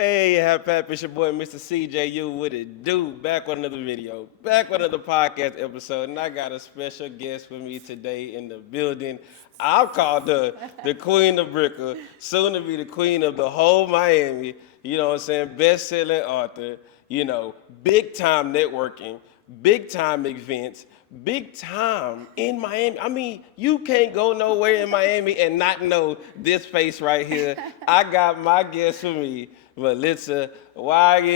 Hey, Happy it's your boy Mr. CJU with it do. Back with another video, back with another podcast episode, and I got a special guest with me today in the building. I'll call the Queen of Bricker, soon to be the Queen of the whole Miami. You know what I'm saying? Best-selling author. You know, big time networking, big time events, big time in Miami. I mean, you can't go nowhere in Miami and not know this face right here. I got my guest with me, Melissa Waggy.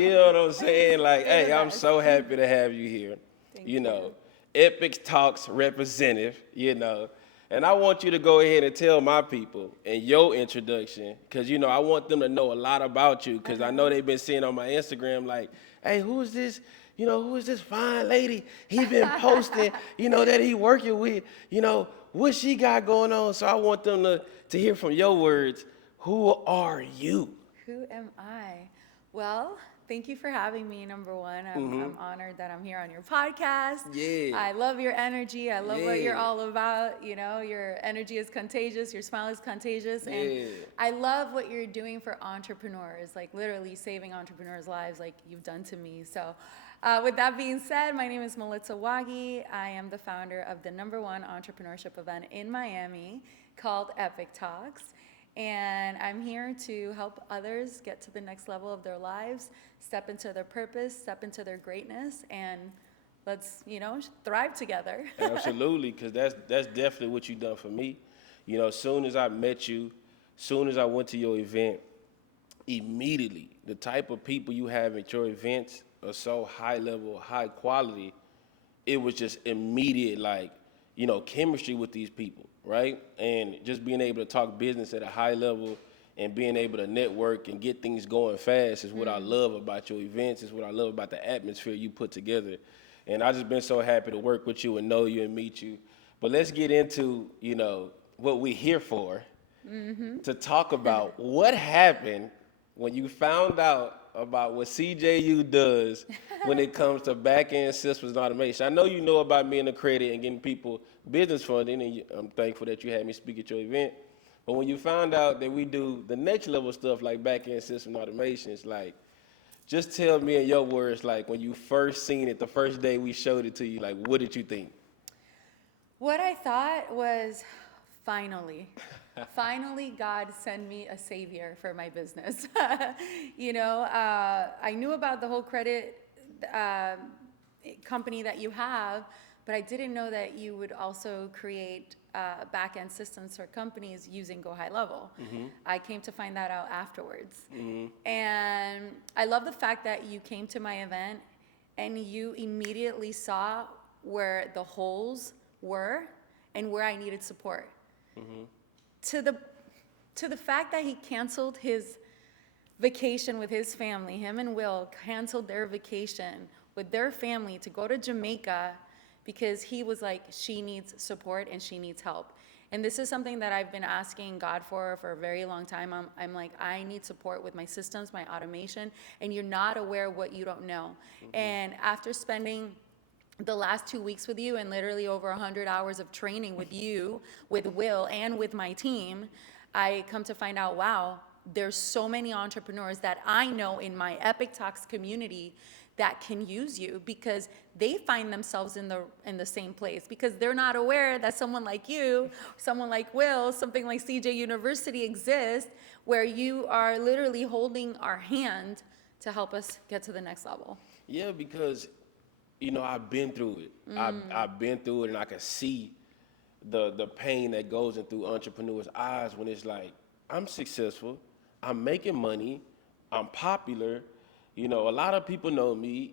You know what I'm saying? Like, You're the hey, I'm best. so happy to have you here. Thank You know, you. Epic Talks representative, you know. And I want you to go ahead and tell my people in your introduction, because, you know, I want them to know a lot about you, because I know they've been seeing on my Instagram, like, hey, who is this? You know, who is this fine lady? He been posting, you know, that he working with, you know, what she got going on. So I want them to hear from your words, who are you? Who am I? Well, thank you for having me, number one. I'm honored that I'm here on your podcast. Yeah. I love your energy. I love what you're Yeah. all about. You know, your energy is contagious. Your smile is contagious. And Yeah. I love what you're doing for entrepreneurs, like literally saving entrepreneurs' lives like you've done to me. So with that being said, my name is Melissa Waggy. I am the founder of the number one entrepreneurship event in Miami called Epic Talks. And I'm here to help others get to the next level of their lives, step into their purpose, step into their greatness, and let's, thrive together. Absolutely, because that's definitely what you done for me. You know, soon as I met you, soon as I went to your event, immediately the type of people you have at your events are so high level, high quality. It was just immediate, like, you know, chemistry with these people, right? And just being able to talk business at a high level and being able to network and get things going fast is what I love about your events, is what I love about the atmosphere you put together. And I just been so happy to work with you and know you and meet you. But let's get into, you know, what we're here for, to talk about what happened when you found out about what CJU does when it comes to back-end systems and automation. I know you know about me and the credit and getting people business funding, and I'm thankful that you had me speak at your event. But when you found out that we do the next level stuff like back-end system automation, it's like, just tell me in your words, like when you first seen it, the first day we showed it to you, like what did you think? What I thought was, finally, finally, God send me a savior for my business. I knew about the whole credit uh, company that you have, but I didn't know that you would also create back-end systems for companies using GoHighLevel. I came to find that out afterwards. And I love the fact that you came to my event and you immediately saw where the holes were and where I needed support. To the fact that he canceled his vacation with his family, him and Will canceled their vacation with their family to go to Jamaica because he was like, she needs support and she needs help. And this is something that I've been asking God for a very long time. I'm like, I need support with my systems, my automation, and you're not aware of what you don't know. And after spending the last 2 weeks with you and literally over 100 hours of training with you, with Will, and with my team, I come to find out, wow, there's so many entrepreneurs that I know in my Epic Talks community that can use you because they find themselves in the same place because they're not aware that someone like you, someone like Will, something like CJ University exists where you are literally holding our hand to help us get to the next level. Yeah, because, you know, I've been through it. I've been through it, and I can see the pain that goes in through entrepreneurs' eyes when it's like, I'm successful, I'm making money, I'm popular. You know, a lot of people know me.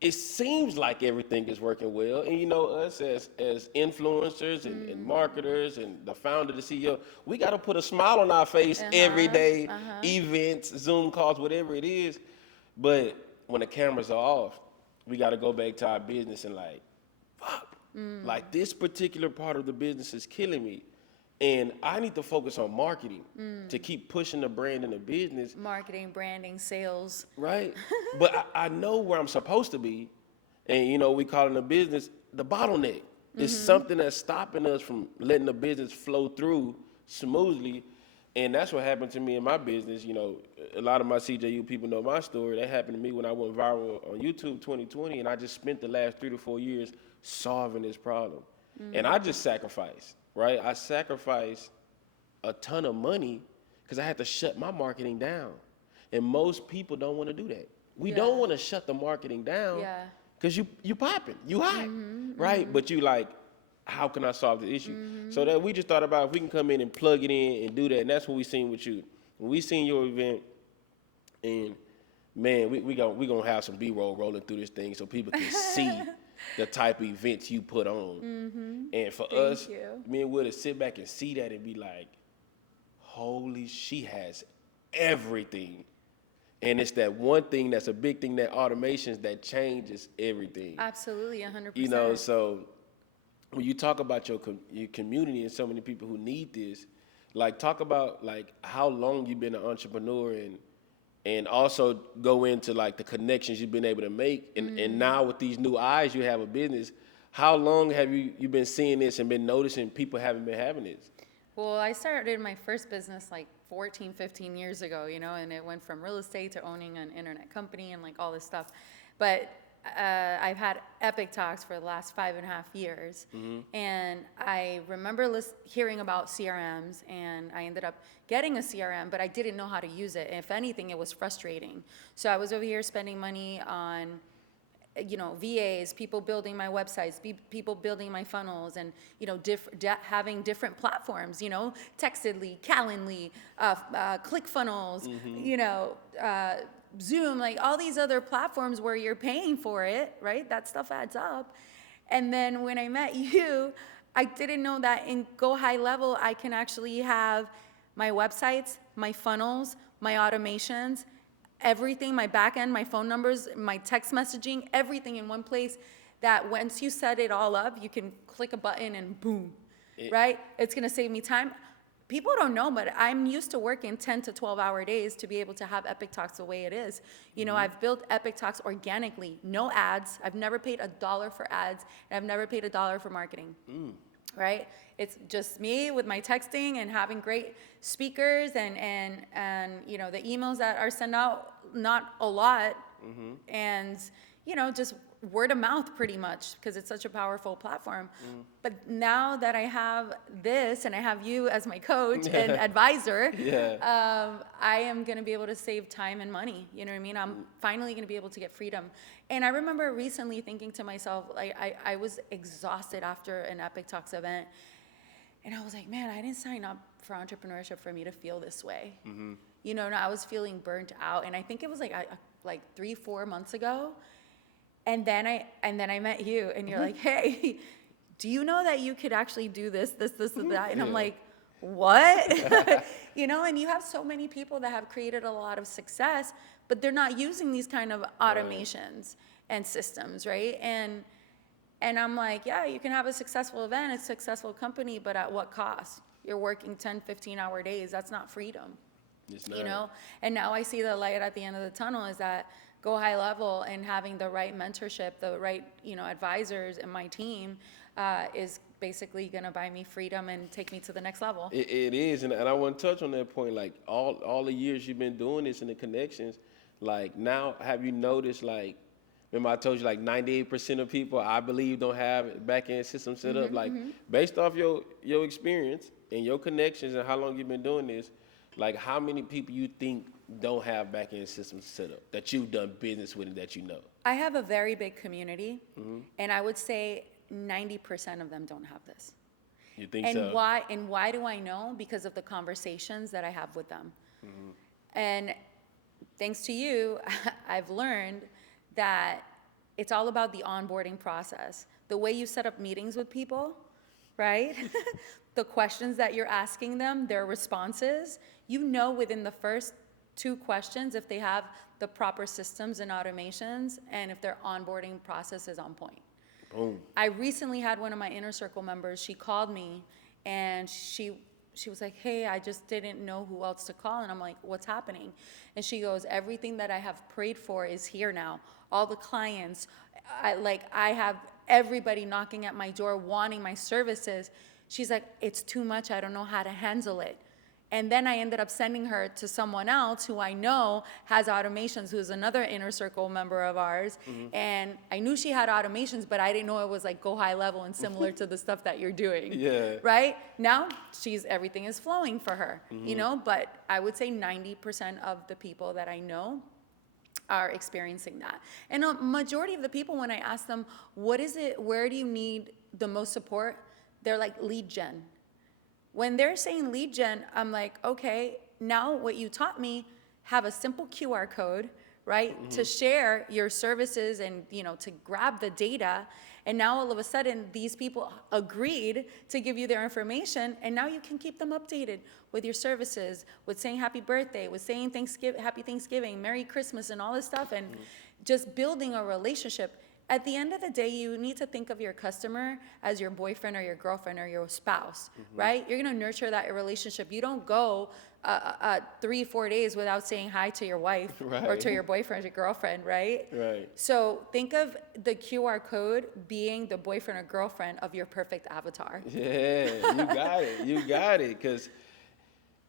It seems like everything is working well. And you know, us as influencers and marketers and the founder, the CEO, we got to put a smile on our face every day, events, Zoom calls, whatever it is. But when the cameras are off, we got to go back to our business and like, fuck, like this particular part of the business is killing me. And I need to focus on marketing to keep pushing the brand and the business. Marketing, branding, sales. Right. But I know where I'm supposed to be. And, you know, we call it in the business the bottleneck. It's something that's stopping us from letting the business flow through smoothly. And that's what happened to me in my business. You know, a lot of my CJU people know my story. That happened to me when I went viral on YouTube 2020, and I just spent the last 3 to 4 years solving this problem. And I just sacrificed, right? I sacrificed a ton of money because I had to shut my marketing down. And most people don't want to do that. We don't want to shut the marketing down Yeah. because you popping, you hot, right? But you like, how can I solve the issue? So that we just thought about if we can come in and plug it in and do that. And that's what we seen with you. When we seen your event, and man, we gonna have some B-roll rolling through this thing so people can see the type of events you put on. And for us, you. me and Will to sit back and see that and be like, holy, she has everything. And it's that one thing that's a big thing, that automations that changes everything. Absolutely, 100%. You know, so when you talk about your community and so many people who need this, like talk about like how long you've been an entrepreneur, and also go into like the connections you've been able to make, and now with these new eyes you have a business, how long have you been seeing this and been noticing people haven't been having this? Well, I started my first business like 14, 15 years ago, you know, and it went from real estate to owning an internet company and like all this stuff. But I've had Epic Talks for the last 5.5 years. And I remember hearing about CRMs, and I ended up getting a CRM, but I didn't know how to use it. If anything, it was frustrating. So I was over here spending money on, you know, VAs, people building my websites, people building my funnels, and, you know, having different platforms, you know, Textedly, Calendly, ClickFunnels, you know, Zoom, like all these other platforms where you're paying for it, right? That stuff adds up. And then when I met you, I didn't know that in GoHighLevel, I can actually have my websites, my funnels, my automations, everything, my back end, my phone numbers, my text messaging, everything in one place, that once you set it all up, you can click a button and boom, right? It's gonna save me time. People don't know, but I'm used to working 10 to 12-hour days to be able to have Epic Talks the way it is. You know, I've built Epic Talks organically, no ads. I've never paid $1 for ads, and I've never paid $1 for marketing, right? It's just me with my texting and having great speakers and you know, the emails that are sent out, not a lot, and, you know, just word of mouth pretty much, because it's such a powerful platform. But now that I have this and I have you as my coach and advisor, I am going to be able to save time and money. You know what I mean? I'm finally going to be able to get freedom. And I remember recently thinking to myself, like, I was exhausted after an Epic Talks event. And I was like, man, I didn't sign up for entrepreneurship for me to feel this way. You know, and I was feeling burnt out. And I think it was like 3-4 months ago. And then I met you, and you're like, hey, do you know that you could actually do this, and that? And I'm like, what? You know, and you have so many people that have created a lot of success, but they're not using these kind of automations and systems, right? And I'm like, yeah, you can have a successful event, a successful company, but at what cost? You're working 10, 15-hour days. That's not freedom. It's not. You know? And now I see the light at the end of the tunnel is that GoHighLevel and having the right mentorship, the right, you know, advisors in my team is basically going to buy me freedom and take me to the next level. It is, and I want to touch on that point. Like all the years you've been doing this and the connections, like now have you noticed, like, remember I told you like 98% of people I believe don't have back-end system set up. Like based off your experience and your connections and how long you've been doing this, like how many people you think don't have back-end systems set up that you've done business with and that you know? I have a very big community, and I would say 90% of them don't have this. You think and so? Why do I know? Because of the conversations that I have with them. And thanks to you, I've learned that it's all about the onboarding process. The way you set up meetings with people, right? The questions that you're asking them, their responses, you know within the first 2 questions if they have the proper systems and automations and if their onboarding process is on point. Boom. I recently had one of my inner circle members, she called me and she was like, hey, I just didn't know who else to call. And I'm like, what's happening? And she goes, everything that I have prayed for is here now. All the clients, I have everybody knocking at my door wanting my services. She's like, it's too much. I don't know how to handle it. And then I ended up sending her to someone else who I know has automations, who's another inner circle member of ours. And I knew she had automations, but I didn't know it was like GoHighLevel and similar to the stuff that you're doing. Yeah. Right? Now everything is flowing for her, you know, but I would say 90% of the people that I know are experiencing that. And a majority of the people, when I ask them, what is it, where do you need the most support? They're like lead gen. When they're saying lead gen, I'm like, okay, now what you taught me, have a simple QR code, right, to share your services and, you know, to grab the data. And now all of a sudden, these people agreed to give you their information, and now you can keep them updated with your services, with saying happy birthday, with saying happy Thanksgiving, Merry Christmas, and all this stuff, and just building a relationship. At the end of the day, you need to think of your customer as your boyfriend or your girlfriend or your spouse, right? You're gonna nurture that relationship. You don't go 3-4 days without saying hi to your wife or to your boyfriend or your girlfriend, right? Right. So think of the QR code being the boyfriend or girlfriend of your perfect avatar. Yeah, you got it. You got it. Because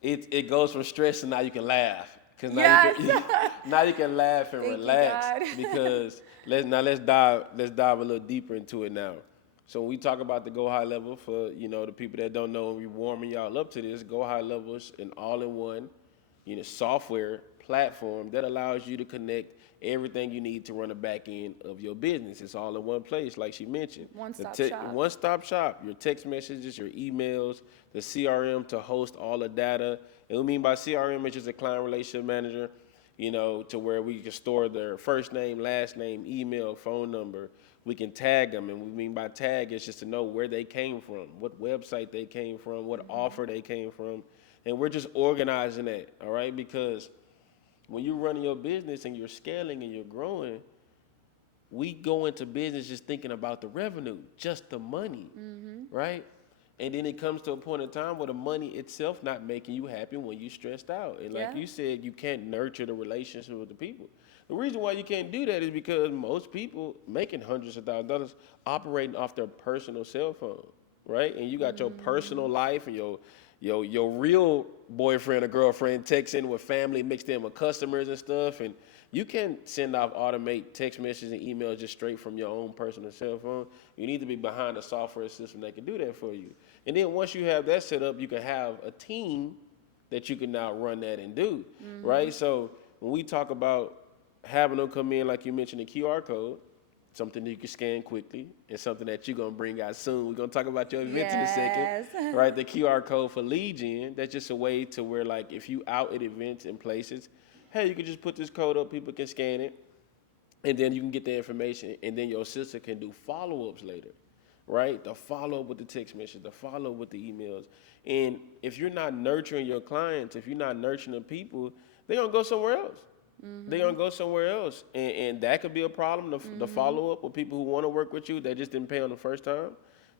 it goes from stress and now you can laugh. Because now you can laugh and Thank you, relax. God. Because let's dive a little deeper into it now. So when we talk about the GoHighLevel, for the people that don't know, we warming y'all up to this. GoHighLevel is an all-in-one, software platform that allows you to connect everything you need to run the back end of your business. It's all in one place, like she mentioned. One-stop shop. One-stop shop. Your text messages, your emails, the CRM to host all the data. And we mean by CRM, it's just a client relationship manager, to where we can store their first name, last name, email, phone number. We can tag them, and we mean by tag is just to know where they came from, what website they came from, what offer they came from. And we're just organizing that, all right? Because when you're running your business and you're scaling and you're growing, we go into business just thinking about the revenue, just the money, right? And then it comes to a point in time where the money itself not making you happy when you stressed out. And like you said, you can't nurture the relationship with the people. The reason why you can't do that is because most people making hundreds of thousands of dollars operating off their personal cell phone, right? And you got your personal life and your real boyfriend or girlfriend texting with family mixed in with customers and stuff. And you can send off automate text messages and emails just straight from your own personal cell phone. You need to be behind a software system that can do that for you. And then once you have that set up, you can have a team that you can now run that and do, right? So when we talk about having them come in, like you mentioned, the QR code, something that you can scan quickly, and something that you're going to bring out soon. We're going to talk about your events in a second, right? The QR code for lead gen, that's just a way to where, like, if you out at events and places, hey, you can just put this code up, people can scan it, and then you can get the information, and then your sister can do follow-ups later, right? The follow-up with the text message, the follow-up with the emails. And if you're not nurturing your clients, if you're not nurturing the people, they're going to go somewhere else. They're going to go somewhere else. And that could be a problem, the follow-up with people who want to work with you, they just didn't pay on the first time.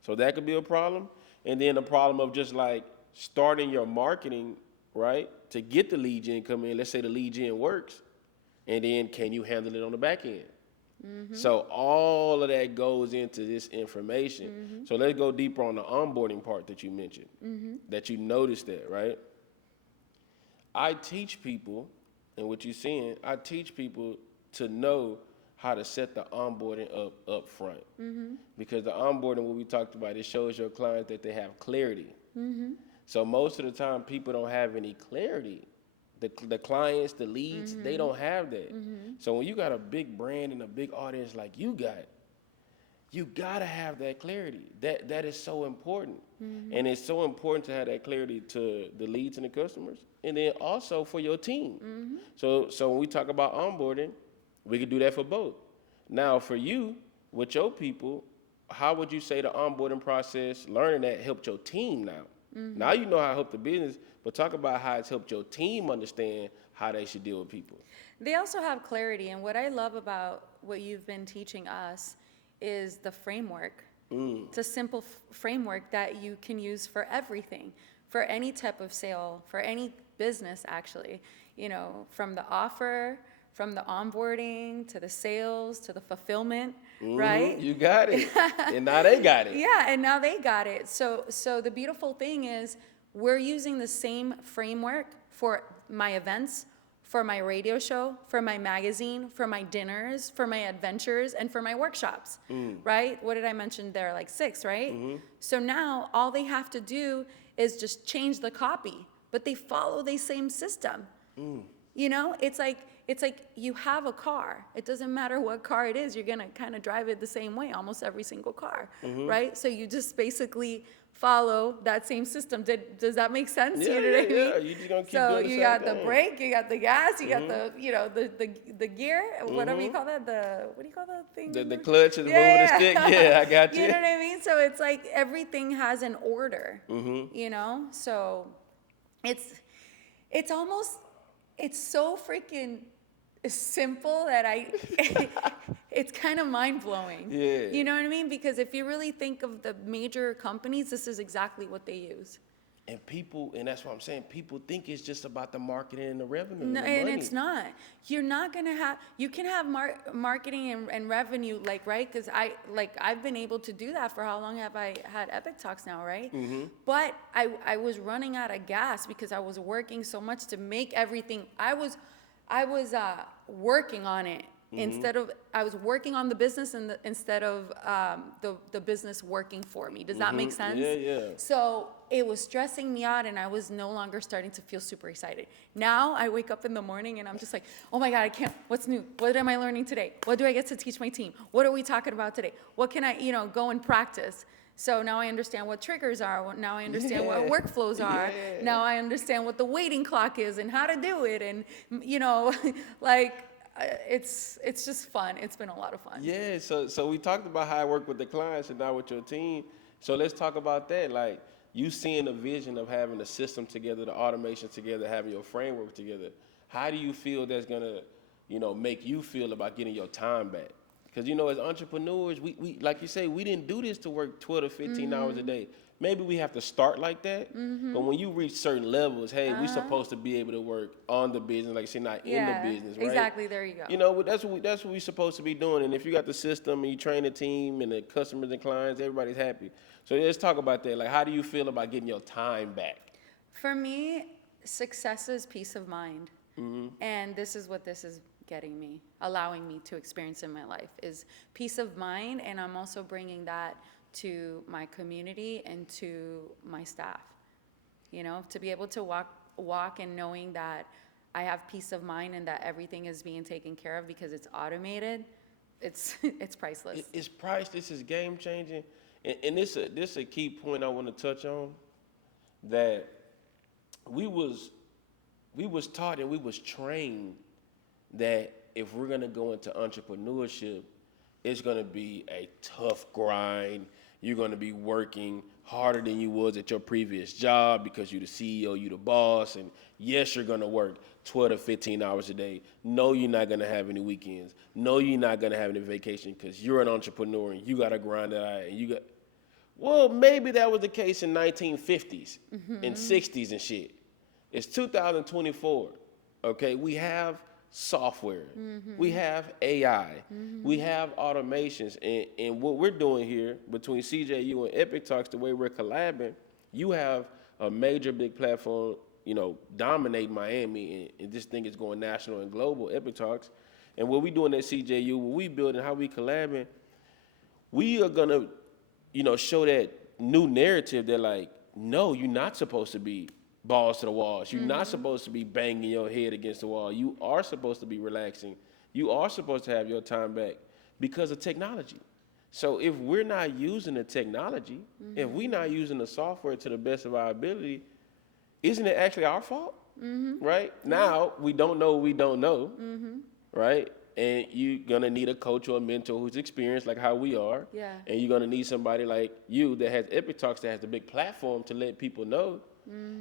So that could be a problem. And then the problem of just like starting your marketing, right, to get the lead gen come in. Let's say the lead gen works, and then can you handle it on the back end? So all of that goes into this information. So let's go deeper on the onboarding part that you mentioned, that you noticed that, right? I teach people, and what you're seeing, I teach people to know how to set the onboarding up front. Because the onboarding, what we talked about, it shows your client that they have clarity. So most of the time, people don't have any clarity. The clients, the leads, they don't have that. So when you got a big brand and a big audience like you gotta have that clarity. That is so important. And it's so important to have that clarity to the leads and the customers, and then also for your team. So when we talk about onboarding, we can do that for both. Now for you, with your people, how would you say the onboarding process, learning that helped your team now? Now you know how it helped the business, but talk about how it's helped your team understand how they should deal with people. They also have clarity, and what I love about what you've been teaching us is the framework. It's a simple framework that you can use for everything, for any type of sale, for any business actually, from the offer, from the onboarding, to the sales, to the fulfillment, right? You got it. And now they got it. Yeah, and now they got it. So the beautiful thing is we're using the same framework for my events, for my radio show, for my magazine, for my dinners, for my adventures, and for my workshops, right? What did I mention there? Like 6, right? So now all they have to do is just change the copy, but they follow the same system. You know, it's like you have a car. It doesn't matter what car it is, you're gonna kind of drive it the same way, almost every single car, right? So you just basically follow that same system. Does that make sense? Yeah, you know what I mean? yeah. You just gonna keep So doing the you same got thing. the brake, you got the gas, you got the, you know, the gear, whatever you call that, what do you call that thing? The clutch is moving Yeah, the stick. Yeah, I got you. You know what I mean? So it's like everything has an order, you know? So it's almost, it's so freaking simple that it's kind of mind-blowing. Yeah. You know what I mean? Because if you really think of the major companies, this is exactly what they use. And people, and that's what I'm saying, people think it's just about the marketing and the revenue. No, and the and money. it's not. You're not gonna have. You can have marketing and revenue, like, right? Because I've been able to do that for how long have I had Epic Talks now, right? But I was running out of gas because I was working so much to make everything. I was working on it. Instead of, I was working on the business instead of the business working for me. Does that make sense? Yeah, yeah. So it was stressing me out, and I was no longer starting to feel super excited. Now I wake up in the morning and I'm just like, oh my God, I can't, what's new? What am I learning today? What do I get to teach my team? What are we talking about today? What can I, go and practice? So now I understand what triggers are. Now I understand what workflows are. Yeah. Now I understand what the waiting clock is and how to do it. And, like, it's just fun. It's been a lot of fun. Yeah, so we talked about how I work with the clients and now with your team. So let's talk about that. Like, you seeing a vision of having the system together, the automation together, having your framework together. How do you feel that's gonna, make you feel about getting your time back? Because, as entrepreneurs, we like you say, we didn't do this to work 12 to 15 hours a day. Maybe we have to start like that, but when you reach certain levels, hey, we're supposed to be able to work on the business, like I said, not in the business, right? Exactly, there you go. That's what we're supposed to be doing. And if you got the system and you train the team and the customers and clients, everybody's happy. So let's talk about that. Like, how do you feel about getting your time back? For me, success is peace of mind. And this is what this is getting me, allowing me to experience in my life, is peace of mind. And I'm also bringing that to my community and to my staff, to be able to walk and knowing that I have peace of mind and that everything is being taken care of because it's automated. It's priceless. It's priceless. It's game changing. And this a key point I want to touch on, that we was taught and we was trained that if we're gonna go into entrepreneurship, it's gonna be a tough grind. You're gonna be working harder than you was at your previous job because you're the CEO, you're the boss, and yes, you're gonna work 12 to 15 hours a day. No, you're not gonna have any weekends. No, you're not gonna have any vacation because you're an entrepreneur and you gotta grind it out. And well, maybe that was the case in 1950s and 60s and shit. It's 2024, okay? We have software. We have AI. We have automations. And what we're doing here between CJU and Epic Talks, the way we're collabing, you have a major big platform, dominate Miami, and this thing is going national and global, Epic Talks. And what we doing at CJU, what we building, how we collabing, we are gonna, show that new narrative that, like, no, you're not supposed to be balls to the walls. You're not supposed to be banging your head against the wall. You are supposed to be relaxing. You are supposed to have your time back because of technology. So if we're not using the technology, if we're not using the software to the best of our ability, isn't it actually our fault? Right? Now, we don't know what we don't know, right? And you're going to need a coach or a mentor who's experienced like how we are. Yeah. And you're going to need somebody like you that has Epic Talks, that has a big platform to let people know.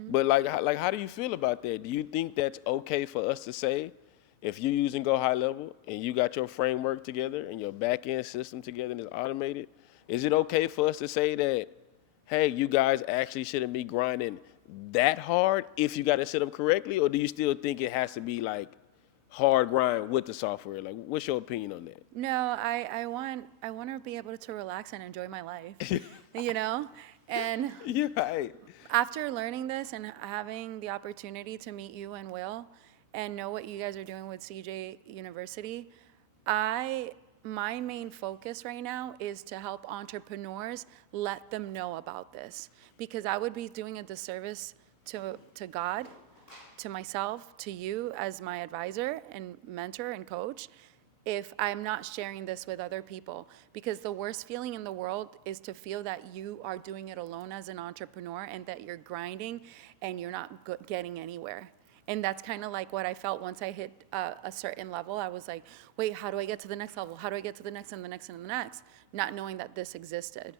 But like, how do you feel about that? Do you think that's okay for us to say, if you're using GoHighLevel and you got your framework together and your back-end system together and it's automated, is it okay for us to say that, hey, you guys actually shouldn't be grinding that hard if you got it set up correctly? Or do you still think it has to be like hard grind with the software? Like, what's your opinion on that? No, I want to be able to relax and enjoy my life, And You're right. After learning this and having the opportunity to meet you and Will and know what you guys are doing with CJ University, my main focus right now is to help entrepreneurs let them know about this, because I would be doing a disservice to God, to myself, to you as my advisor and mentor and coach, if I'm not sharing this with other people. Because the worst feeling in the world is to feel that you are doing it alone as an entrepreneur and that you're grinding and you're not getting anywhere. And that's kind of like what I felt once I hit a certain level. I was like, wait, how do I get to the next level? How do I get to the next and the next and the next? Not knowing that this existed.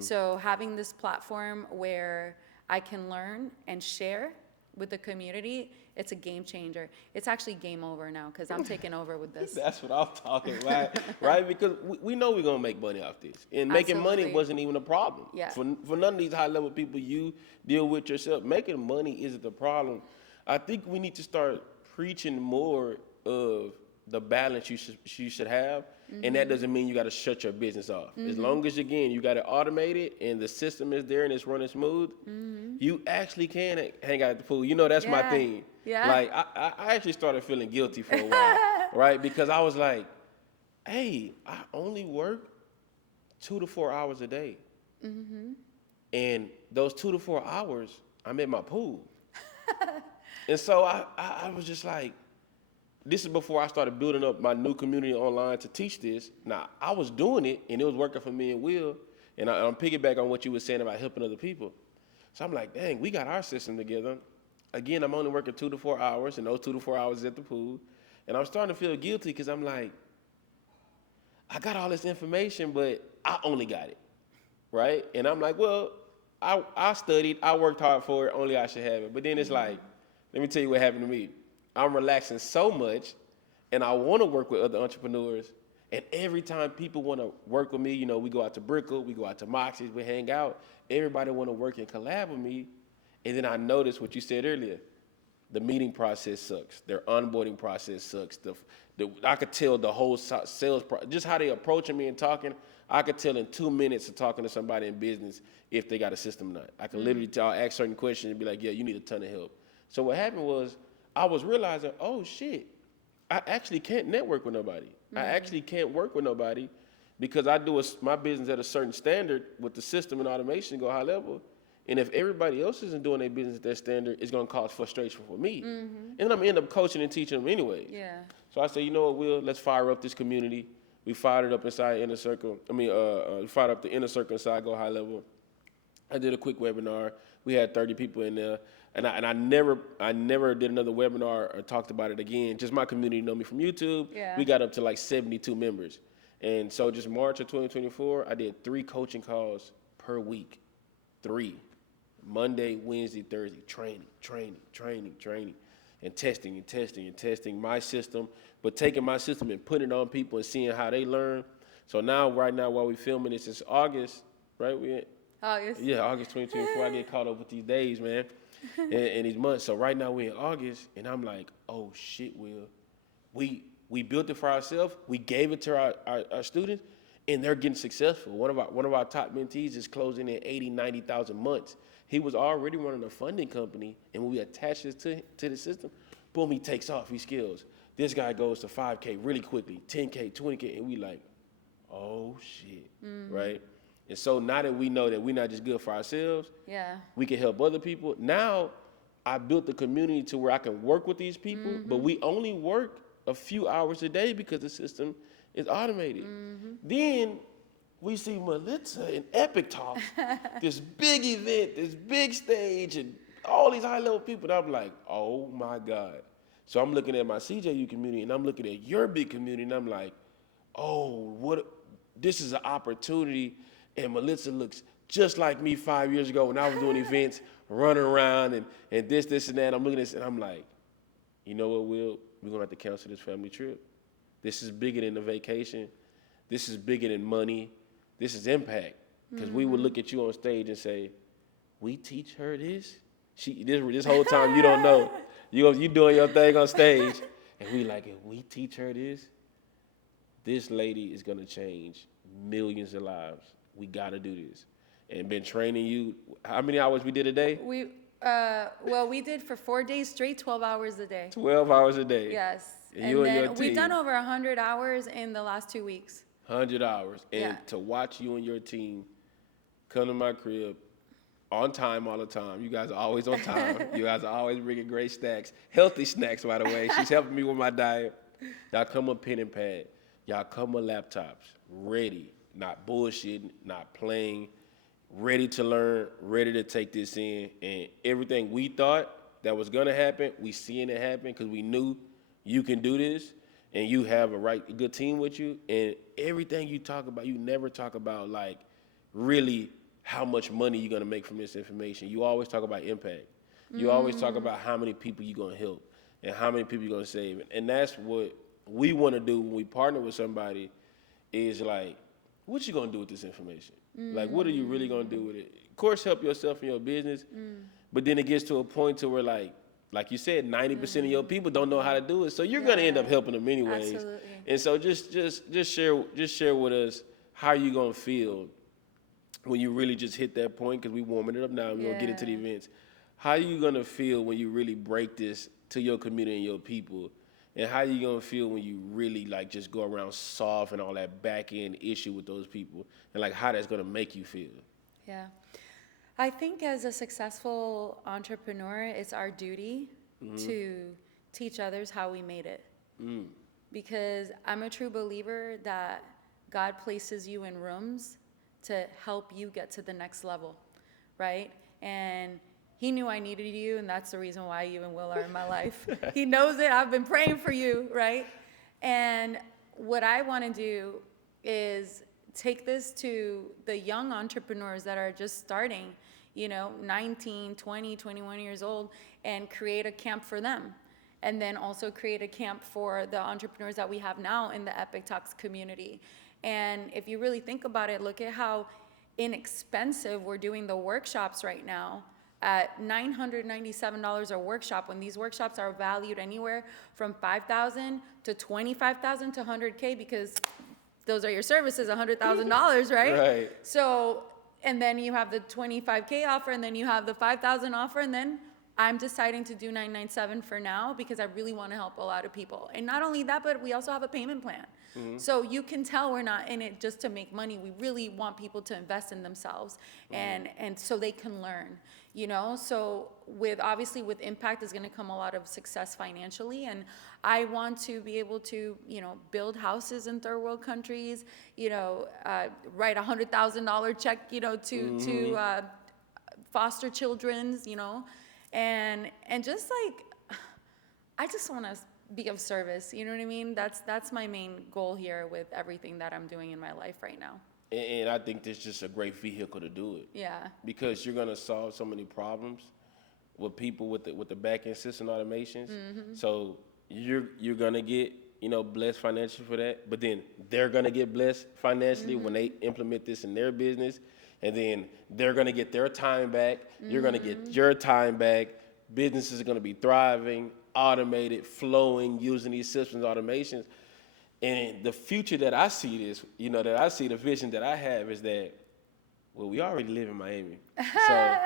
So having this platform where I can learn and share with the community, it's a game changer. It's actually game over now because I'm taking over with this. That's what I'm talking about, right? Because we know we're gonna make money off this, and making money Absolutely. wasn't even a problem. Yeah. For none of these high level people you deal with yourself, making money isn't the problem. I think we need to start preaching more of the balance you should have, and that doesn't mean you got to shut your business off. As long as, again, you got it automated and the system is there and it's running smooth, you actually can hang out at the pool. You know, that's my Yeah. thing. Yeah. Like, I actually started feeling guilty for a while, right? Because I was like, hey, I only work 2 to 4 hours a day. And those 2 to 4 hours, I'm at my pool. And so I was just like, this is before I started building up my new community online to teach this. Now, I was doing it, and it was working for me and Will, and I'm piggyback on what you were saying about helping other people. So I'm like, dang, we got our system together. Again, I'm only working 2 to 4 hours, and those 2 to 4 hours is at the pool. And I'm starting to feel guilty because I'm like, I got all this information, but I only got it, right? And I'm like, well, I studied, I worked hard for it, only I should have it. But then it's like, let me tell you what happened to me. I'm relaxing so much, and I want to work with other entrepreneurs. And every time people want to work with me, you know, we go out to Brickell, we go out to Moxie's, we hang out. Everybody want to work and collab with me. And then I noticed what you said earlier. The meeting process sucks. Their onboarding process sucks. I could tell the whole sales process, just how they approaching me and talking. I could tell in 2 minutes of talking to somebody in business if they got a system or not. I can literally ask certain questions and be like, yeah, you need a ton of help. So what happened was, I was realizing, oh shit, I actually can't network with nobody. I actually can't work with nobody because I do my business at a certain standard with the system and automation go high level. And if everybody else isn't doing their business at that standard, it's gonna cause frustration for me. And then I'm gonna end up coaching and teaching them anyways. Yeah. So I said, you know what, Will, let's fire up this community. We fired it up inside Inner Circle. We fired up the Inner Circle inside Go High Level. I did a quick webinar. We had 30 people in there. And I never did another webinar or talked about it again. Just my community know me from YouTube. Yeah. We got up to like 72 members. And so just March of 2024, I did 3 coaching calls per week. 3. Monday, Wednesday, Thursday. Training. And testing my system. But taking my system and putting it on people and seeing how they learn. So now, right now, while we're filming this, it's August, right? August. Yeah, August 2024. I get caught up with these days, man. and these months. So right now we're in August, and I'm like, oh shit, Will. We built it for ourselves. We gave it to our students, and they're getting successful. One of our top mentees is closing in 80, 90,000 months. He was already running a funding company, and when we attach this to the system, boom, he takes off. He scales. This guy goes to 5K really quickly, 10K, 20K, and we like, oh shit, right? And so now that we know that we're not just good for ourselves, Yeah. we can help other people. Now I built the community to where I can work with these people, but we only work a few hours a day because the system is automated. Then we see Melissa in Epic Talk, this big event, this big stage, and all these high-level people. And I'm like, oh my God. So I'm looking at my CJU community, and I'm looking at your big community, and I'm like, oh, this is an opportunity. And Melissa looks just like me 5 years ago when I was doing events, running around and this and that. I'm looking at this and I'm like, you know what, Will? We're going to have to cancel this family trip. This is bigger than the vacation. This is bigger than money. This is impact. Because we would look at you on stage and say, we teach her this? This whole time you don't know. You doing your thing on stage. And we like, if we teach her this lady is going to change millions of lives. We got to do this. and been training you. How many hours we did a day? We did for 4 days straight, 12 hours a day. 12 hours a day. Yes. And you and your then we've team. done over 100 hours in the last 2 weeks. 100 hours. And Yeah. to watch you and your team come to my crib on time all the time. You guys are always on time. You guys are always bringing great snacks. Healthy snacks, by the way. She's helping me with my diet. Y'all come with pen and pad. Y'all come with laptops. Ready. Not bullshitting, not playing. Ready to learn, ready to take this in. And everything we thought that was going to happen, we seeing it happen because we knew you can do this. And you have a good team with you, and everything you talk about, you never talk about like really how much money you're gonna make from this information. You always talk about impact. You always talk about how many people you're gonna help and how many people you're gonna save. And that's what we wanna do when we partner with somebody is like, what you gonna do with this information? Like, what are you really gonna do with it? Of course, help yourself in your business, but then it gets to a point to where like you said, 90% of your people don't know how to do it, so you're gonna end up helping them anyways. Absolutely. And so just share with us how you gonna feel when you really just hit that point, because we warming it up now. We're gonna get into the events. How you gonna feel when you really break this to your community and your people, and how you gonna feel when you really like just go around solving all that back end issue with those people, and like how that's gonna make you feel? Yeah. I think as a successful entrepreneur, it's our duty to teach others how we made it. Because I'm a true believer that God places you in rooms to help you get to the next level, right? And he knew I needed you, and that's the reason why you and Will are in my life. He knows it. I've been praying for you, right? And what I want to do is take this to the young entrepreneurs that are just starting, 19, 20, 21 years old, and create a camp for them. And then also create a camp for the entrepreneurs that we have now in the Epic Talks community. And if you really think about it, look at how inexpensive we're doing the workshops right now at $997 a workshop, when these workshops are valued anywhere from $5,000 to $25,000 to $100K, because those are your services, $100,000, right? Right. So, and then you have the $25K offer, and then you have the $5,000 offer, and then I'm deciding to do $997 for now because I really want to help a lot of people. And not only that, but we also have a payment plan. So you can tell we're not in it just to make money. We really want people to invest in themselves and so they can learn, So obviously with impact is going to come a lot of success financially. And I want to be able to, build houses in third world countries, write $100,000 check, to foster children's, and just like, I just want to be of service, you know what I mean? That's my main goal here with everything that I'm doing in my life right now. And I think this is just a great vehicle to do it. Yeah. Because you're gonna solve so many problems with people with the back end system automations. So you're gonna get blessed financially for that, but then they're gonna get blessed financially when they implement this in their business, and then they're gonna get their time back. You're gonna get your time back. Businesses are gonna be thriving, automated, flowing, using these systems, automations. And the future that I see this, the vision that I have is that, well, we already live in Miami. So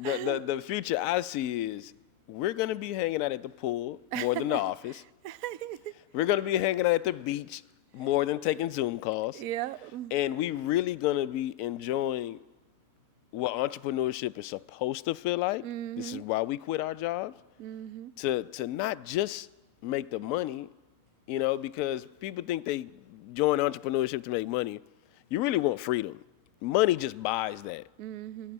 the future I see is we're going to be hanging out at the pool more than the office. We're going to be hanging out at the beach more than taking Zoom calls. Yeah. And we really going to be enjoying what entrepreneurship is supposed to feel like. This is why we quit our jobs. To not just make the money, because people think they join entrepreneurship to make money. You really want freedom. Money just buys that,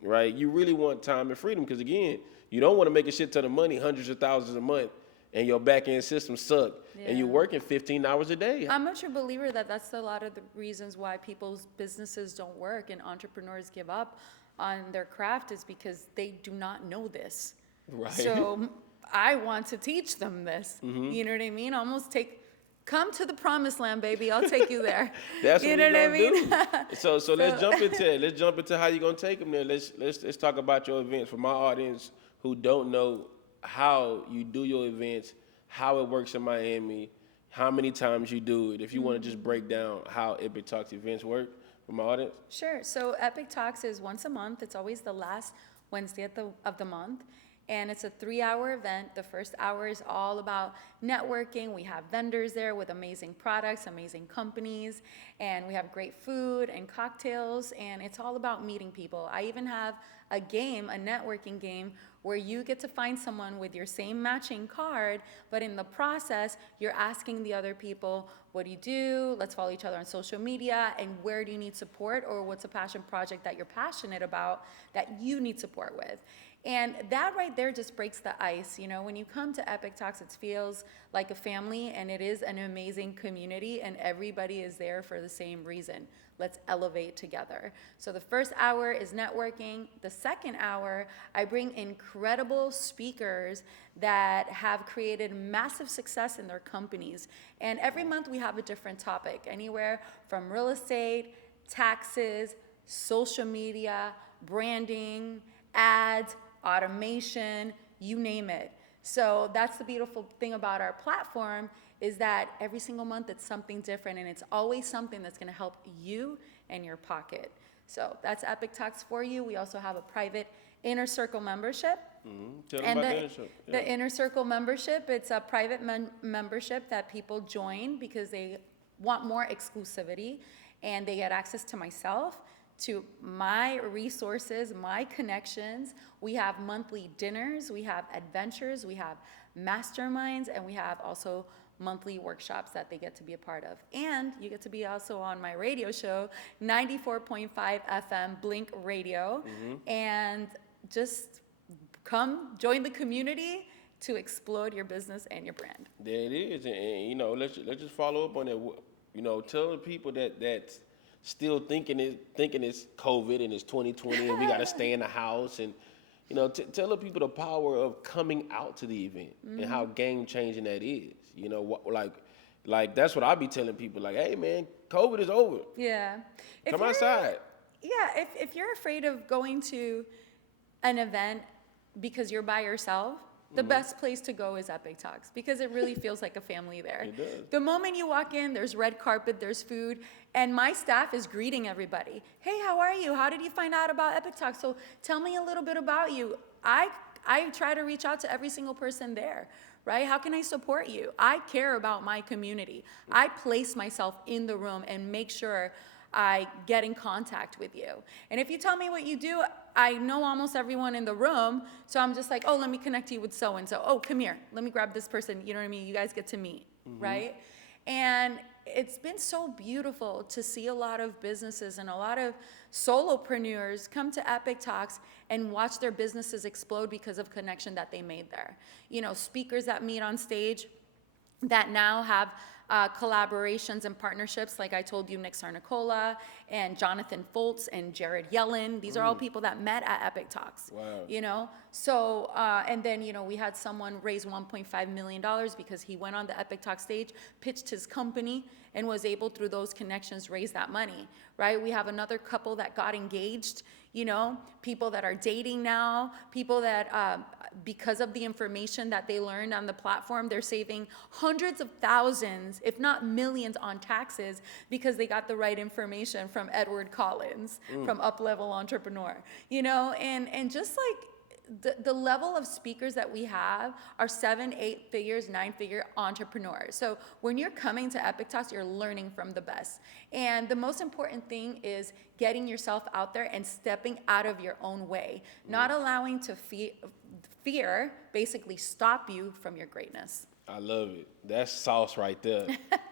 right? You really want time and freedom because, again, you don't want to make a shit ton of money, hundreds of thousands a month, and your back-end system suck, and you're working 15 hours a day. I'm a true believer that that's a lot of the reasons why people's businesses don't work and entrepreneurs give up on their craft is because they do not know this. Right. So I want to teach them this. You know what I mean? Come to the promised land, baby. I'll take you there. That's you what know we're what I gonna mean? do. So let's jump into it. Let's jump into how you're gonna take them there. Let's talk about your events for my audience who don't know how you do your events, how it works in Miami, how many times you do it. If you want to just break down how Epic Talks events work, for my audience? Sure. So Epic Talks is once a month. It's always the last Wednesday of the month. And it's a 3-hour event. The first hour is all about networking. We have vendors there with amazing products, amazing companies, and we have great food and cocktails, and it's all about meeting people. I even have a game, a networking game, where you get to find someone with your same matching card, but in the process, you're asking the other people, what do you do? Let's follow each other on social media, and where do you need support, or what's a passion project that you're passionate about that you need support with? And that right there just breaks the ice. You know, when you come to Epic Talks, it feels like a family, and it is an amazing community, and everybody is there for the same reason. Let's elevate together. So the first hour is networking. The second hour, I bring incredible speakers that have created massive success in their companies. And every month we have a different topic, anywhere from real estate, taxes, social media, branding, ads, automation, you name it. So that's the beautiful thing about our platform, is that every single month it's something different, and it's always something that's gonna help you and your pocket. So that's Epic Talks for you. We also have a private Inner Circle membership. Tell them And about the Inner Circle. Yeah. the Inner Circle membership, it's a private membership that people join because they want more exclusivity, and they get access to myself, to my resources, my connections. We have monthly dinners, we have adventures, we have masterminds, and we have also monthly workshops that they get to be a part of. And you get to be also on my radio show, 94.5 FM Blink Radio, and just come join the community to explode your business and your brand. There it is, and you know, let's just follow up on that. You know, tell the people that's still thinking it's COVID and it's 2020 and we got to stay in the house, and you know, tell the people the power of coming out to the event and how game changing that is. You know, like that's what I be telling people. Like, hey man, COVID is over. Yeah. Come outside. Yeah, if you're afraid of going to an event because you're by yourself, the best place to go is Epic Talks, because it really feels like a family there. It does. The moment you walk in, there's red carpet, there's food, and my staff is greeting everybody. Hey, how are you? How did you find out about Epic Talks? So tell me a little bit about you. I try to reach out to every single person there, right? How can I support you? I care about my community. I place myself in the room and make sure I get in contact with you. And if you tell me what you do, I know almost everyone in the room, so I'm just like, oh, let me connect you with so-and-so. Oh, come here, let me grab this person, you know what I mean? You guys get to meet, right? And it's been so beautiful to see a lot of businesses and a lot of solopreneurs come to Epic Talks and watch their businesses explode because of connection that they made there. You know, speakers that meet on stage that now have collaborations and partnerships, like I told you, Nick Sarnicola and Jonathan Foltz and Jared Yellen. These are all people that met at Epic Talks. Wow. You know, so and then, you know, we had someone raise $1.5 million because he went on the Epic Talk stage, pitched his company, and was able, through those connections, raise that money, right? We have another couple that got engaged, you know, people that are dating now, people that, because of the information that they learned on the platform, they're saving hundreds of thousands, if not millions, on taxes because they got the right information from Edward Collins, from UpLevel Entrepreneur, you know, and just like, the level of speakers that we have are 7, 8 figures, 9-figure entrepreneurs. So when you're coming to Epic Talks, you're learning from the best. And the most important thing is getting yourself out there and stepping out of your own way, not allowing to fear basically stop you from your greatness. I love it. That's sauce right there.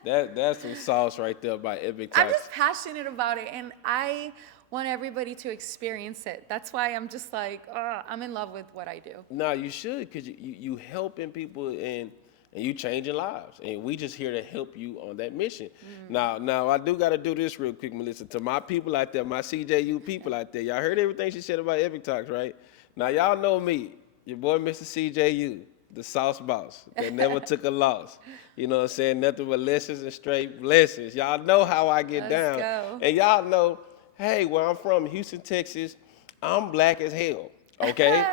That's some sauce right there by Epic Talks. I'm just passionate about it, and I want everybody to experience it. That's why I'm just like, I'm in love with what I do. No, you should, because you helping people and you changing lives. And we just here to help you on that mission. Now I do got to do this real quick, Melissa. To my people out there, my CJU people out there, y'all heard everything she said about Epic Talks, right? Now y'all know me, your boy Mr. CJU, the sauce boss that never took a loss. You know what I'm saying? Nothing but lessons and straight blessings. Y'all know how I get down. Go. And y'all know, hey, where I'm from, Houston, Texas, I'm black as hell, okay?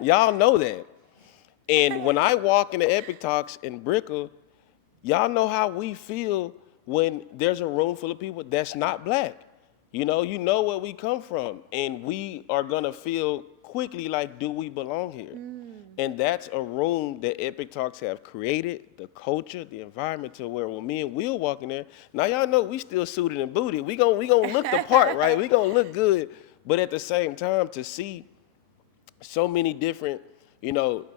Y'all know that. And when I walk into Epic Talks in Brickell, y'all know how we feel when there's a room full of people that's not black. You know where we come from, and we are gonna feel quickly like, do we belong here? And that's a room that Epic Talks have created, the culture, the environment, to where when me and Will walk in there, now y'all know we still suited and booted. We gonna look the part, right? We gonna look good, but at the same time, to see so many different,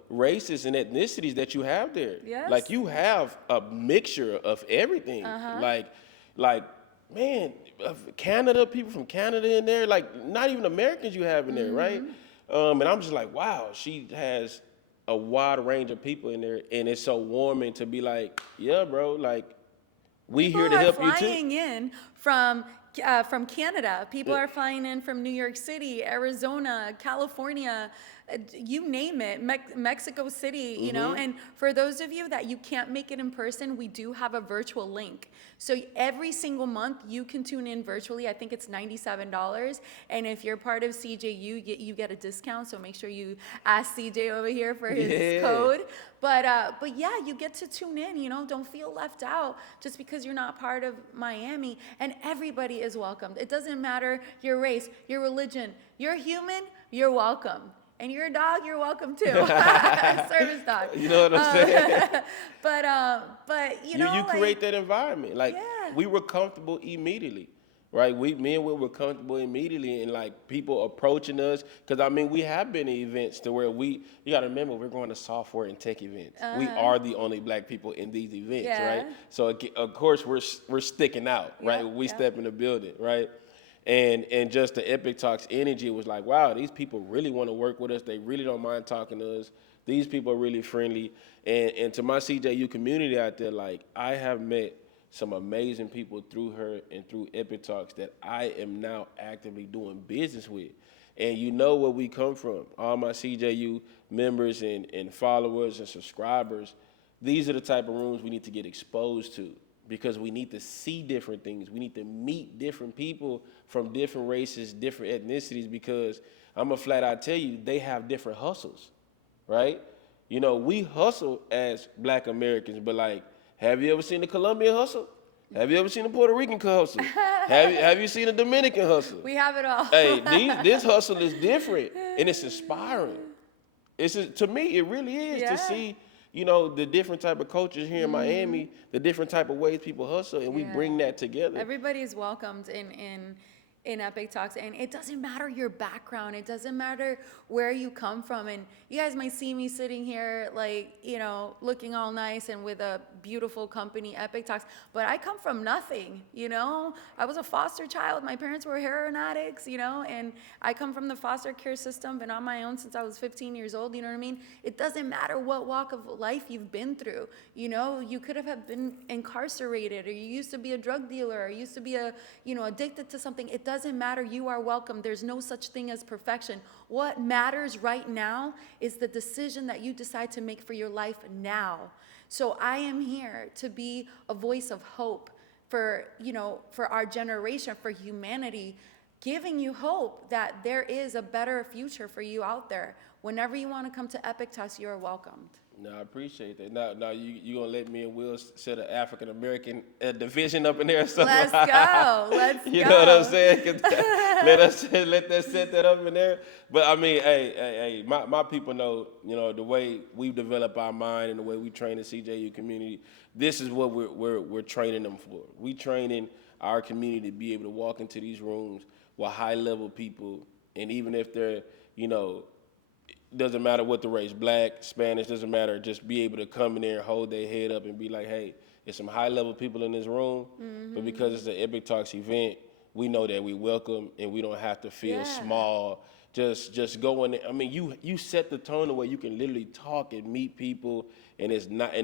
races and ethnicities that you have there. Yes. Like, you have a mixture of everything. Like, man, Canada, people from Canada in there, like, not even Americans you have in there, right? And I'm just like, wow, she has a wide range of people in there, and it's so warming to be like, yeah, bro, like, we here to help you too. People are flying in from Canada. People are flying in from New York City, Arizona, California, you name it, Mexico City, you know. And for those of you that you can't make it in person, we do have a virtual link. So every single month you can tune in virtually. I think it's $97. And if you're part of CJU, you get a discount. So make sure you ask CJ over here for his code. But yeah, you get to tune in, don't feel left out just because you're not part of Miami. And everybody is welcomed. It doesn't matter your race, your religion, you're human, you're welcome. And you're a dog, you're welcome too. Service dog. You know what I'm saying? But you create that environment. Like, we were comfortable immediately, right? Me and Will were comfortable immediately, and like people approaching us, because I mean, we have been in events to where you got to remember, we're going to software and tech events. We are the only black people in these events, right? So of course we're sticking out, right? We step in the building, right? And just the Epic Talks energy was like, wow, these people really want to work with us. They really don't mind talking to us. These people are really friendly. And to my CJU community out there, like, I have met some amazing people through her and through Epic Talks that I am now actively doing business with. And you know where we come from. All my CJU members and followers and subscribers, these are the type of rooms we need to get exposed to, because we need to see different things. We need to meet different people from different races, different ethnicities, because I'm going to flat out tell you, they have different hustles, right? We hustle as Black Americans, but like, have you ever seen the Colombian hustle? Have you ever seen the Puerto Rican hustle? have you seen the Dominican hustle? We have it all. Hey, this hustle is different, and it's inspiring. To me, it really is to see, the different type of cultures here in Miami, the different type of ways people hustle, and we bring that together. Everybody is welcomed in Epic Talks, and it doesn't matter your background, it doesn't matter where you come from. And you guys might see me sitting here like, looking all nice and with a beautiful company, Epic Talks, but I come from nothing. I was a foster child. My parents were heroin addicts, and I come from the foster care system, been on my own since I was 15 years old. You know what I mean? It doesn't matter what walk of life you've been through. You could have been incarcerated, or you used to be a drug dealer, or you used to be addicted to something. It doesn't matter. You are welcome. There's no such thing as perfection. What matters right now is the decision that you decide to make for your life now. So I am here to be a voice of hope for our generation, for humanity, giving you hope that there is a better future for you out there. Whenever you want to come to Epic Talks, you are welcomed. No, I appreciate that. Now you gonna let me and Will set an African American division up in there or something? Let's go. Let's go. You know what I'm saying? Let that set that up in there. But I mean, hey, my people know, the way we develop our mind and the way we train the CJU community. This is what we're training them for. We training our community to be able to walk into these rooms with high-level people, and even if they're, doesn't matter what the race, Black, Spanish, doesn't matter, just be able to come in there and hold their head up and be like, hey, there's some high-level people in this room, but because it's an Epic Talks event, we know that we welcome and we don't have to feel small. Just go in there. I mean, you set the tone where you can literally talk and meet people, and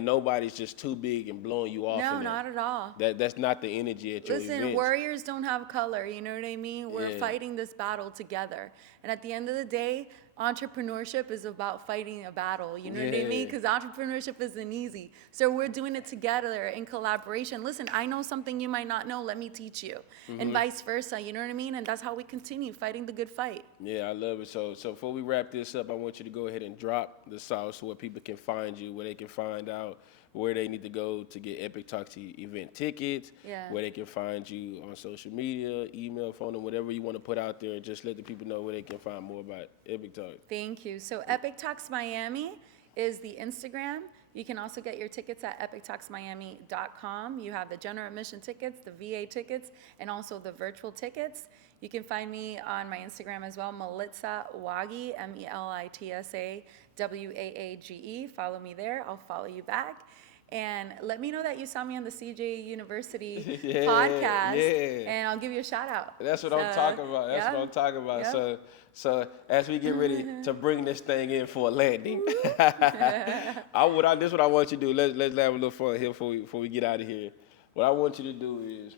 nobody's just too big and blowing you off. No, not at all. That's not the energy at your events. Listen, warriors don't have color, you know what I mean? We're fighting this battle together. And at the end of the day, entrepreneurship is about fighting a battle, you know what I mean? Because entrepreneurship isn't easy. So we're doing it together in collaboration. Listen, I know something you might not know, let me teach you. And vice versa, you know what I mean? And that's how we continue fighting the good fight. Yeah, I love it. So before we wrap this up, I want you to go ahead and drop the sauce where people can find you, where they can find out where they need to go to get Epic Talks event tickets, Yeah. where they can find you on social media, email, phone, and whatever you want to put out there. Just let the people know where they can find more about Epic Talks. Thank you. So Epic Talks Miami is the Instagram. You can also get your tickets at epictalksmiami.com. You have the general admission tickets, the VA tickets, and also the virtual tickets. You can find me on my Instagram as well, Melitza Waage, Melitsa Waage. Follow me there. I'll follow you back. And let me know that you saw me on the CJU University podcast, and I'll give you a shout out. That's what I'm talking about. That's what I'm talking about. Yeah. So as we get ready to bring this thing in for a landing, this is what I want you to do. Let's have a little fun here before we get out of here. What I want you to do is,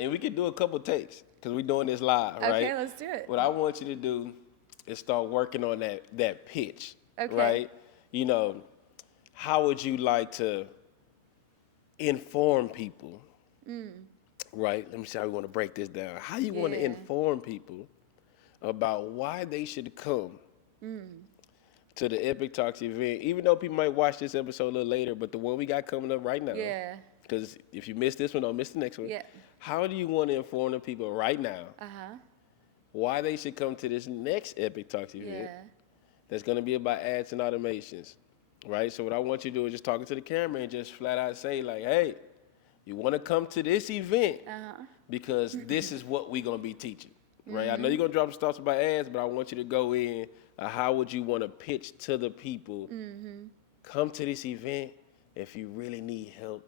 and we can do a couple takes because we're doing this live, right? Okay, let's do it. What I want you to do is start working on that pitch, Okay. right? You know, how would you like to inform people, right? Let me see how we want to break this down. How you want to inform people about why they should come to the Epic Talks event, even though people might watch this episode a little later, but the one we got coming up right now. Yeah. Because if you miss this one, don't miss the next one. Yeah. How do you want to inform the people right now why they should come to this next Epic Talks event Yeah. that's going to be about ads and automations, right? So what I want you to do is just talking to the camera and just flat out say like, hey, you want to come to this event because this is what we're going to be teaching, right? I know you're going to drop some stuff about ads, but I want you to go in, how would you want to pitch to the people? Come to this event if you really need help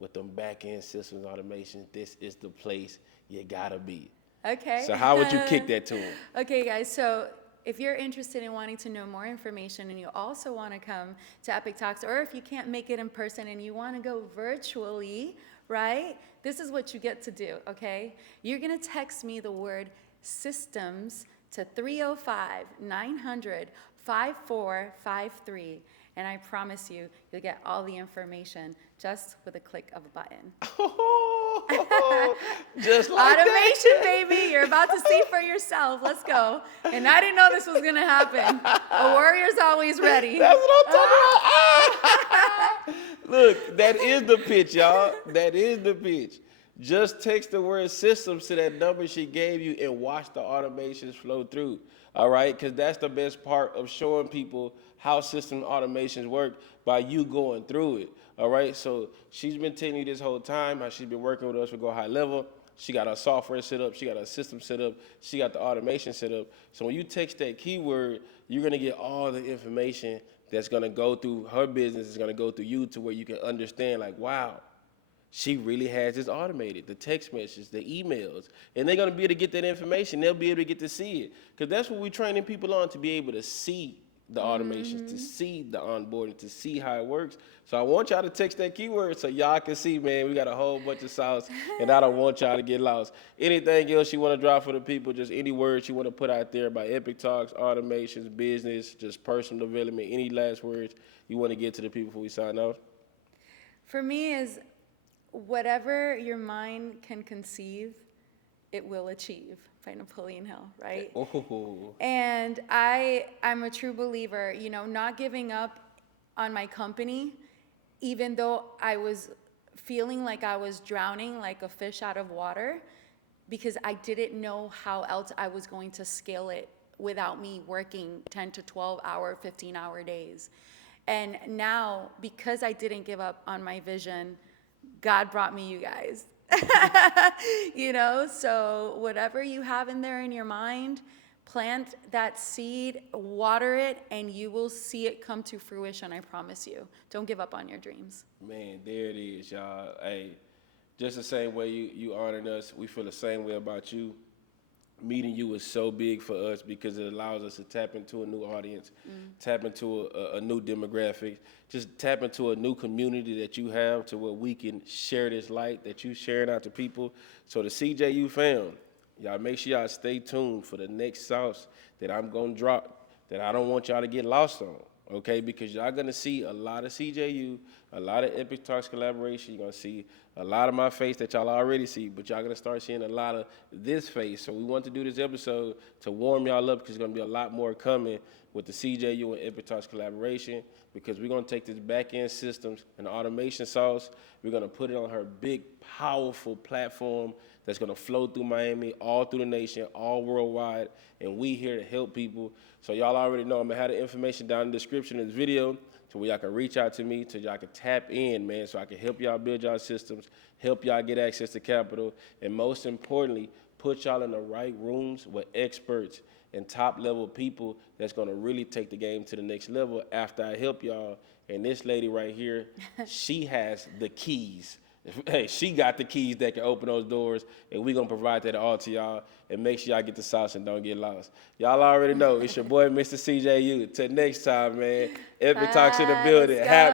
with them back-end systems automations. This is the place you got to be. Okay. So how would you kick that to them? Okay, guys, so if you're interested in wanting to know more information and you also want to come to Epic Talks, or if you can't make it in person and you want to go virtually, right? This is what you get to do, okay? You're going to text me the word systems to 305-900-5453. And I promise you'll get all the information just with a click of a button. Just like Automation, baby. You're about to see for yourself. Let's go. And I didn't know this was going to happen. A warrior's always ready. That's what I'm talking about. Look, that is the pitch, y'all. That is the pitch. Just text the word systems to that number she gave you and watch the automations flow through. All right? Because that's the best part of showing people how system automations work by you going through it. All right? So she's been telling you this whole time how she's been working with us with GoHighLevel. She got her software set up. She got her system set up. She got the automation set up. So when you text that keyword, you're going to get all the information that's going to go through her business. It's going to go through you to where you can understand, like, wow, she really has this automated, the text messages, the emails. And they're going to be able to get that information. They'll be able to get to see it. Because that's what we're training people on, to be able to see the automations, to see the onboarding, to see how it works. So I want y'all to text that keyword so y'all can see, man, we got a whole bunch of sauce, and I don't want y'all to get lost. Anything else you want to drop for the people, just any words you want to put out there about Epic Talks, automations, business, just personal development, any last words you want to get to the people before we sign off? For me is whatever your mind can conceive, it will achieve, by Napoleon Hill, right? Oh. And I'm a true believer, you know, not giving up on my company, even though I was feeling like I was drowning like a fish out of water, because I didn't know how else I was going to scale it without me working 10 to 12 hour, 15-hour days. And now, because I didn't give up on my vision, God brought me you guys. You know, so whatever you have in there in your mind, plant that seed, water it, and you will see it come to fruition, I promise you. Don't give up on your dreams. Man, there it is, y'all. Hey, just the same way you honored us, we feel the same way about you. Meeting you is so big for us because it allows us to tap into a new audience, tap into a new demographic, just tap into a new community that you have to where we can share this light that you sharing out to people. So the CJU fam, y'all make sure y'all stay tuned for the next sauce that I'm going to drop that I don't want y'all to get lost on, okay? Because y'all going to see a lot of CJU a lot of Epic Talks collaboration. You're gonna see a lot of my face that y'all already see, but y'all gonna start seeing a lot of this face. So we want to do this episode to warm y'all up because there's gonna be a lot more coming with the CJU and Epic Talks collaboration, because we're gonna take this back-end systems and automation sauce, we're gonna put it on her big, powerful platform that's gonna flow through Miami, all through the nation, all worldwide, and we here to help people. So y'all already know I'm gonna have the information down in the description of this video to where y'all can reach out to me, so y'all can tap in, man, so I can help y'all build y'all systems, help y'all get access to capital, and most importantly, put y'all in the right rooms with experts and top-level people that's gonna really take the game to the next level after I help y'all. And this lady right here, she has the keys. Hey, she got the keys that can open those doors, and we're gonna provide that all to y'all, and make sure y'all get the sauce and don't get lost. Y'all already know, it's your boy, Mr. CJU. Till next time, man. Epic Talks in the Bye, building. let's go.